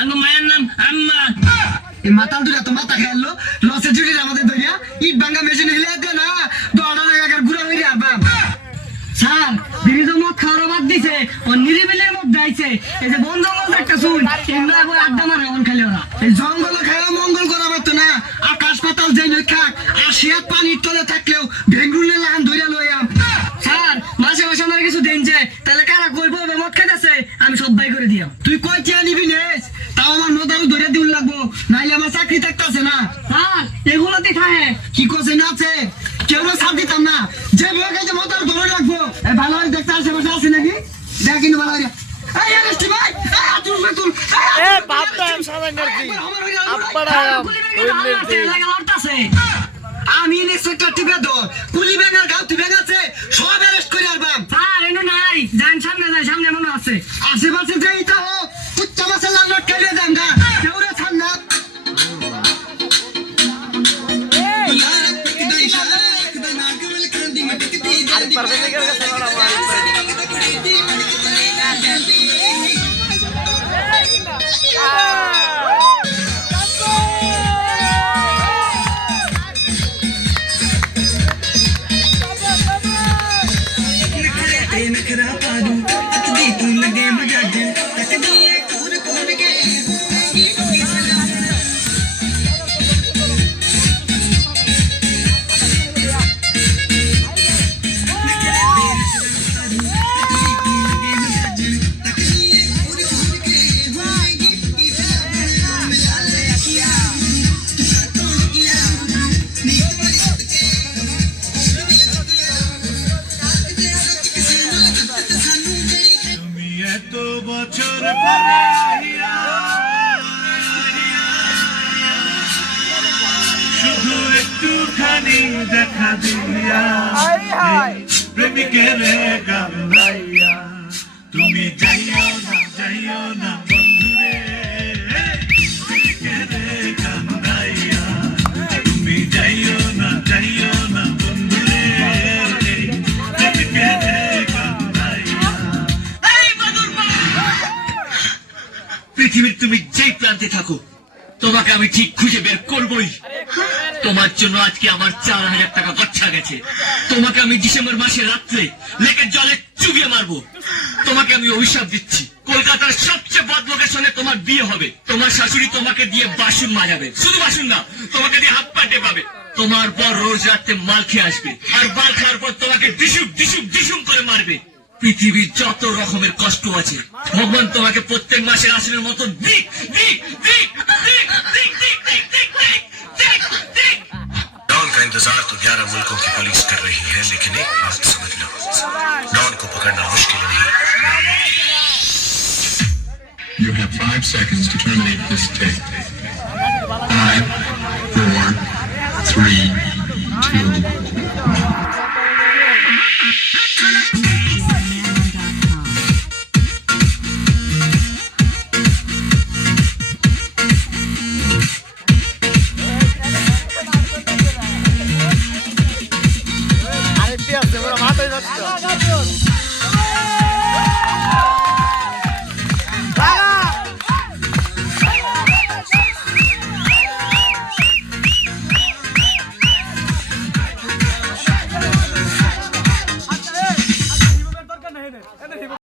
আমার মায়ের নাম আম্মা। এই মাতাল দুটা তো মাথা খেয়ালো লসে চুরির আমাদের দইয়া ইট ভাঙ্গা মেশিন হিলে দে না দড়া জায়গা ঘুরা হইরে আরবাম। স্যার দিদি তো মদ খাওয়ার বাদ দিছে ও নিরিবিলের মধ্যে আইছে এই যে বন জঙ্গল একটা শুন এমরা আবার আড্ডা মারে এমন খালি ওরা এই জঙ্গলে খাওয়া মঙ্গল করা পারতো না আকাশ পাতাল যাই নই খাক আর শিয়াত পানির তলে থাকলেও ভেঙ্গুলে লাগান ধইরা লইয়াম। স্যার মাসে মাসে আমার কিছু দেন যে তাহলে কারা কইবো মদ খাইতেছে আমি সব বাই করে দিয়াম। তুই কই চেয়ে নিবি নেস তাও আমার মদারু ধরে দিউল লাগবো নাইলে আমার চাকরি থাকতেছে না। স্যার এগুলোতে খায় কি করছে না আছে কেউ না সাথ দিতাম না যে বয়ে যে মদার ধরে রাখবো ভালো করে দেখতে আশেপাশে আছে নাকি দেখ কিন্তু ভালো করে এই আরেস্টি ভাই তুই তুই এ বাপটা সাবান নাকি আব্বাড়া আমি ইন্সপেক্টর টিপে ধর কুলি ব্যাঙার গাও তুই ব্যাঙাছে সব অ্যারেস্ট করে আরবাম। স্যার এনো নাই যান সামনে মনে আছে আশেপাশে যে এটা হোক কুত্তা মাছে লাল লট খেলে যান গা কেউ রে ছাড় না। আরেকবার বেঁচে গেছে শুধু একটুখানি দেখা দিয়া প্রেমিকের গান গাইয়া তুমি যাইও না বন্ধুরে প্রেমিকের গান গাইয়া তুমি যাইও না বন্ধুরে প্রেমিকের গান গাইয়া। পৃথিবীর তুমি যেই প্রান্তে থাকো তোমাকে আমি ঠিক খুঁজে বের করবই। তোমার জন্য আজকে আমার 4,000 টাকা গচ্ছা গেছে। তোমাকে আমি ডিসেম্বর মাসে রাত্রে লেকের জলে চুবিয়ে মারবো। তোমাকে আমি অভিশাপ দিচ্ছি, কলকাতার সবচেয়ে বদ লোকেশনে তোমার বিয়ে হবে। তোমার শাশুড়ি তোমাকে দিয়ে বাসন মাজাবে, শুধু বাসন না, তোমাকে দিয়ে হাত পা টেপাবে। তোমার পর রোজ রাত্রে মাল খেয়ে আসবে, আর মাল খাওয়ার পর তোমাকে ডিসুম করে মারবে। পৃথিবীর যত রকমের কষ্ট আছে ভগবান তোমাকে প্রত্যেক মাসের আসনের মতো দিক। डॉन का इंतजार तो 11 मुल्कों की पुलिस कर रही है, लेकिन एक बात समझ लो, डॉन को पकड़ना मुश्किल नहीं। You have 5 seconds to terminate this tape. 5, 4, 3, 2, 1.